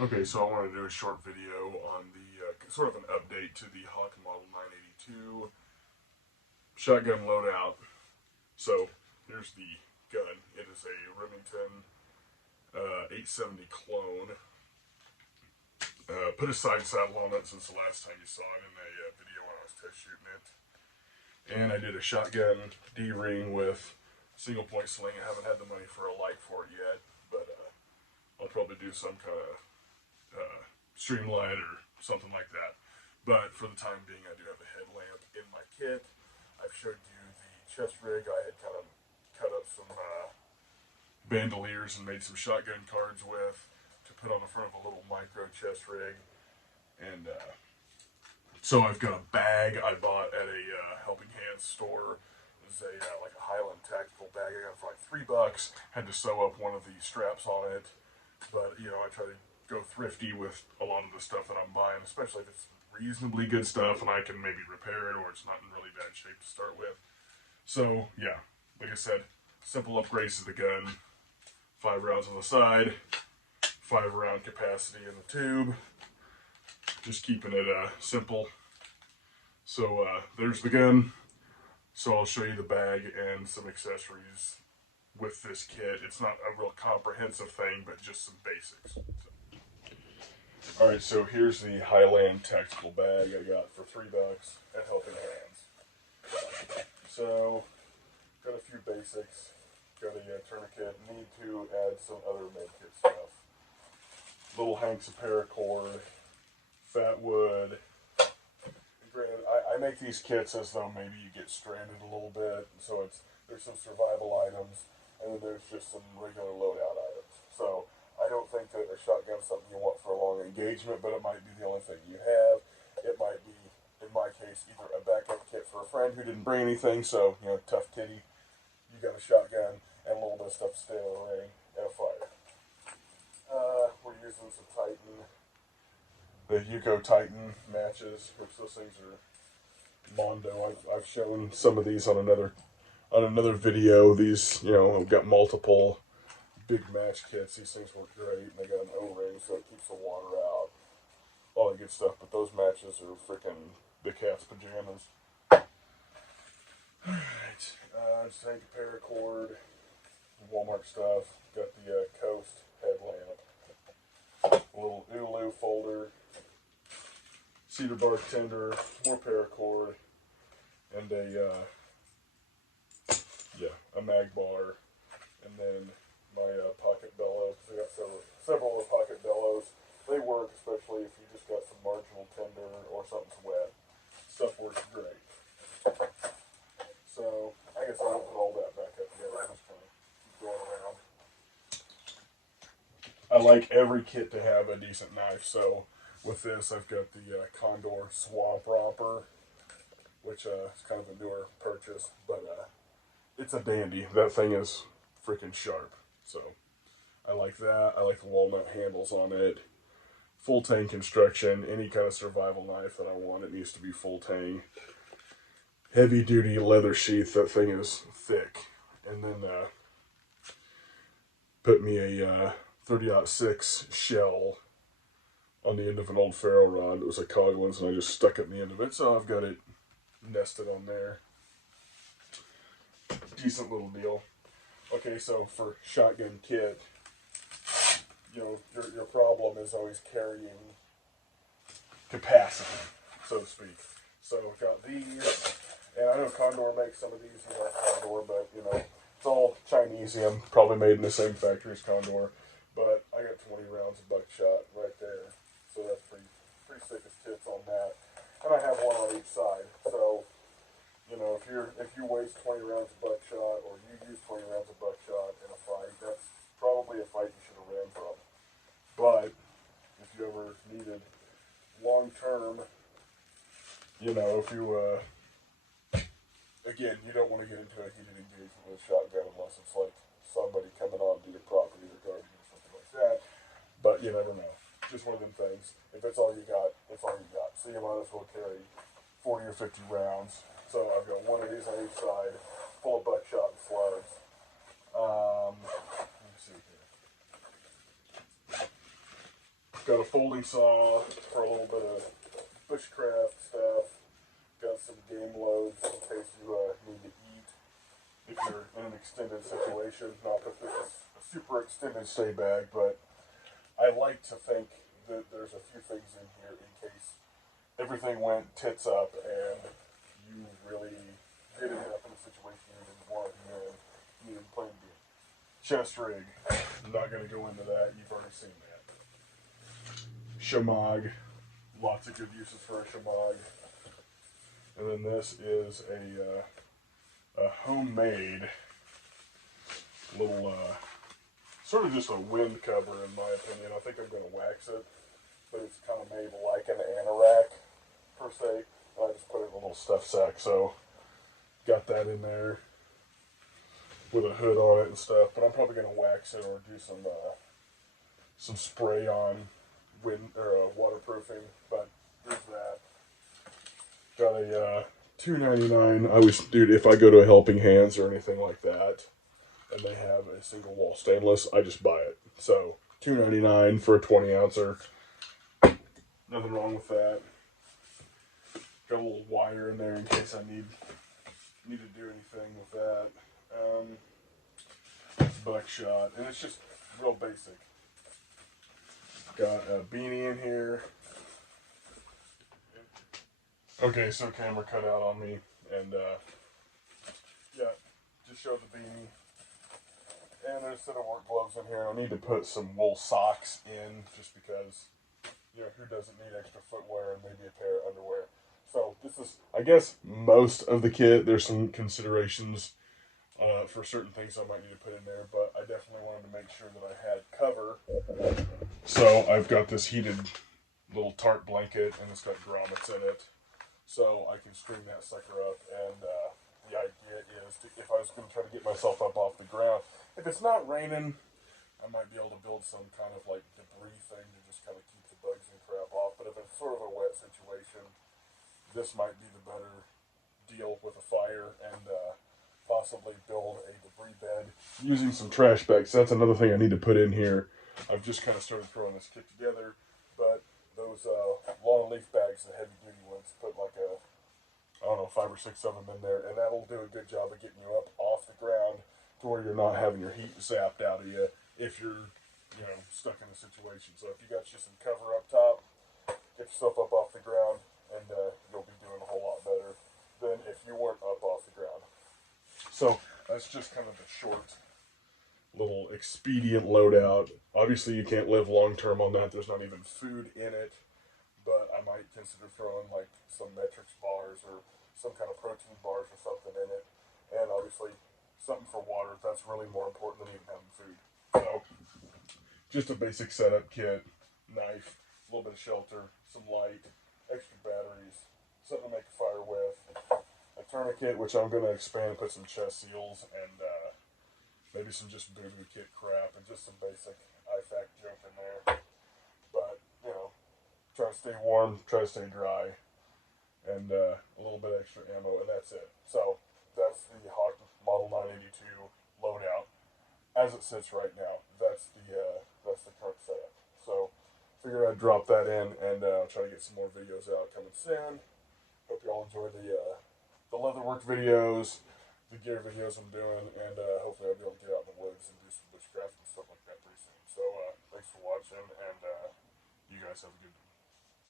Okay, so I wanted to do a short video on the sort of an update to the Hawk Model 982 shotgun loadout. So here's the gun. It is a Remington 870 clone. Put a side saddle on it since the last time you saw it in a video when I was test shooting it. And I did a shotgun D-ring with single point sling. I haven't had the money for a light for it yet, but I'll probably do some kind of streamlight or something like that. But for the time being, I do have a headlamp in my kit. I've showed you the chest rig. I had kind of cut up some bandoliers and made some shotgun cards with to put on the front of a little micro chest rig. And so I've got a bag I bought at a Helping Hands store. It was like a Highland tactical bag. I got it for like $3. Had to sew up one of the straps on it. But, you know, I try to go thrifty with a lot of the stuff that I'm buying, especially if it's reasonably good stuff and I can maybe repair it or it's not in really bad shape to start with. So, yeah, like I said, simple upgrades to the gun. 5 rounds on the side, 5 round capacity in the tube. Just keeping it simple. So, there's the gun. So I'll show you the bag and some accessories with this kit. It's not a real comprehensive thing, but just some basics. Alright, so here's the Highland tactical bag I got for $3 at Helping Hands. So, got a few basics. Got a tourniquet. Need to add some other medkit stuff. Little hanks of paracord, fat wood. Granted, I make these kits as though maybe you get stranded a little bit, so there's some survival items, and then there's just some regular loadout items. So I don't think that a shotgun's something you want for a long engagement, but it might be the only thing you have. It might be, in my case, either a backup kit for a friend who didn't bring anything, so, you know, tough titty, you got a shotgun and a little bit of stuff to stay in the ring, and a fire. We're using some Titan, the Yuko Titan matches, which those things are Mondo. I've shown some of these on another video. These, you know, I've got multiple big match kits. These things work great. And they got an O-ring so it keeps the water out. All that good stuff. But those matches are freaking the cat's pajamas. Alright. Just take a paracord. Walmart stuff. Got the Coast headlamp. A little Ulu folder. Cedar bark tinder. More paracord. And a mag bar. And then my pocket bellows. I got several of the pocket bellows. They work, especially if you just got some marginal tinder or something's wet. Stuff works great. So I guess I won't put all that back up together. I'm just kind of keep going around. I like every kit to have a decent knife. So with this, I've got the Condor Swamp Romper, which is kind of a newer purchase, but it's a dandy. That thing is freaking sharp. So I like that. I like the walnut handles on it. Full tang construction. Any kind of survival knife that I want, it needs to be full tang. Heavy duty leather sheath. That thing is thick. And then put me a 30-06 shell on the end of an old ferro rod. It was a Coghlan's and I just stuck it in the end of it. So I've got it nested on there. Decent little deal. Okay, so for shotgun kit, you know, your problem is always carrying capacity, so to speak. So I've got these, and I know Condor makes some of these, you like Condor, but, you know, it's all Chinesium, probably made in the same factory as Condor, but I got 20 rounds of buckshot right there, so that's pretty sick as tits on that. And I have one on each side, so, you know, if you waste 20 rounds of buckshot, or you use 20 rounds of buckshot in a fight, that's probably a fight you should have ran from. But if you ever needed long term, you know, if you again, you don't want to get into a heated engagement with a shotgun unless it's like somebody coming onto your property or garden or something like that. But you never know. just one of them things. If it's all you got, it's all you got. So you might as well carry 40 or 50 rounds. So I've got one of these on each side, full of buckshot and slugs. Let me see here. Got a folding saw for a little bit of bushcraft stuff. Got some game loads in case you need to eat if you're in an extended situation. Not that this is a super extended stay bag, but I like to think that there's a few things in here in case everything went tits up and you really did end up in a situation you didn't want to be in. You didn't plan to be in. Chest rig. I'm not going to go into that. You've already seen that. Shemagh. Lots of good uses for a shemagh. And then this is a homemade little, sort of just a wind cover in my opinion. I think I'm going to wax it, but it's kind of made like an anorak per se. I just put it in a little stuff sack, so got that in there with a hood on it and stuff. But I'm probably going to wax it or do some spray on wind or waterproofing. But there's that. Got a $2.99. I always, dude, if I go to a Helping Hands or anything like that, and they have a single wall stainless, I just buy it. So $2.99 for a 20 ouncer. Nothing wrong with that. Got a little wire in there in case I need to do anything with that. Buckshot, and it's just real basic. Got a beanie in here. Okay, so camera cut out on me, and yeah, just showed the beanie. And there's a set of work gloves in here. I need to put some wool socks in just because, you know, who doesn't need extra footwear and maybe a pair of underwear. So this is, I guess, most of the kit. There's some considerations for certain things I might need to put in there, but I definitely wanted to make sure that I had cover. So I've got this heated little tarp blanket, and it's got grommets in it. So I can string that sucker up, and the idea is if I was going to try to get myself up off the ground, if it's not raining, I might be able to build some kind of like debris thing to just kind of keep the bugs and crap off. But if it's sort of a wet situation, this might be the better deal with a fire and possibly build a debris bed using some trash bags. That's another thing I need to put in here. I've just kind of started throwing this kit together, but those long leaf bags, the heavy duty ones, put like I don't know, 5 or 6 of them in there, and that'll do a good job of getting you up off the ground to where you're not having your heat zapped out of you if you're, you know, stuck in a situation. So if you got you some cover up top, get yourself up off the ground, and you'll be doing a whole lot better than if you weren't up off the ground. So that's just kind of a short little expedient loadout. Obviously you can't live long term on that. There's not even food in it, but I might consider throwing like some Metrix bars or some kind of protein bars or something in it, and obviously something for water. That's really more important than even having food. So just a basic setup kit, knife, a little bit of shelter, some light, extra batteries, something to make a fire with, a tourniquet, which I'm going to expand, put some chest seals, and maybe some just boo-boo kit crap, and just some basic IFAK junk in there. But, you know, try to stay warm, try to stay dry, and a little bit extra ammo, and that's it. So that's the Hawk Model 982 loadout. As it sits right now, that's the current setup. So figured I'd drop that in, and try to get some more videos out coming soon. Hope you all enjoy the leatherwork videos, the gear videos I'm doing, and hopefully I'll be able to get out in the woods and do some bushcraft and stuff like that pretty soon. So thanks for watching, and you guys have a good day.